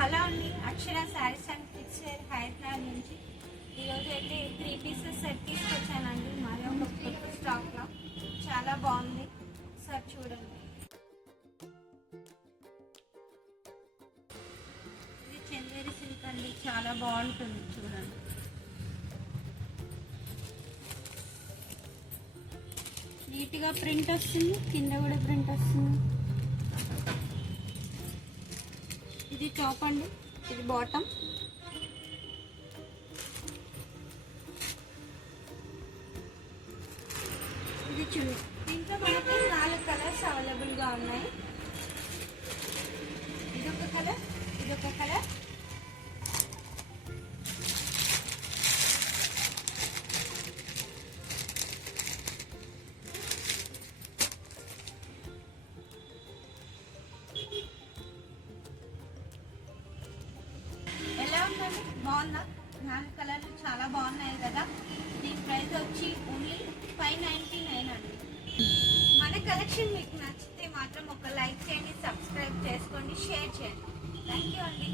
Hello అండి, Akshara sarees and kids wear Hyderabad నుంచి ఈరోజు అయితే 3 పీసెస్ సెట్ తీసుకొచ్చానండి. మరి ఒక కొత్త స్టాక్లో చాలా బాగుంది, సార్ చూడండి. ఇది చందేరి సిల్క్ అండి, చాలా బాగుంటుంది చూడండి. నీట్గా ప్రింట్ వస్తుంది, కింద కూడా ప్రింట్ వస్తుంది. ఇది టాప్ అండి, ఇది బాటమ్. ఇది చున్నీ. దీంట్లో మనకి 4 కలర్స్ అవైలబుల్గా ఉన్నాయి. ఇదొక కలర్, ఇదొక కలర్, ఎలా ఉందండి, బాగుందా? 4 కలర్లు చాలా బాగున్నాయి కదా. దీని ప్రైస్ వచ్చి ఓన్లీ 599 అండి. మన కలెక్షన్ మీకు నచ్చితే మాత్రం ఒక లైక్ చేయండి, సబ్స్క్రైబ్ చేసుకోండి, షేర్ చేయండి. థ్యాంక్ యూ అండి.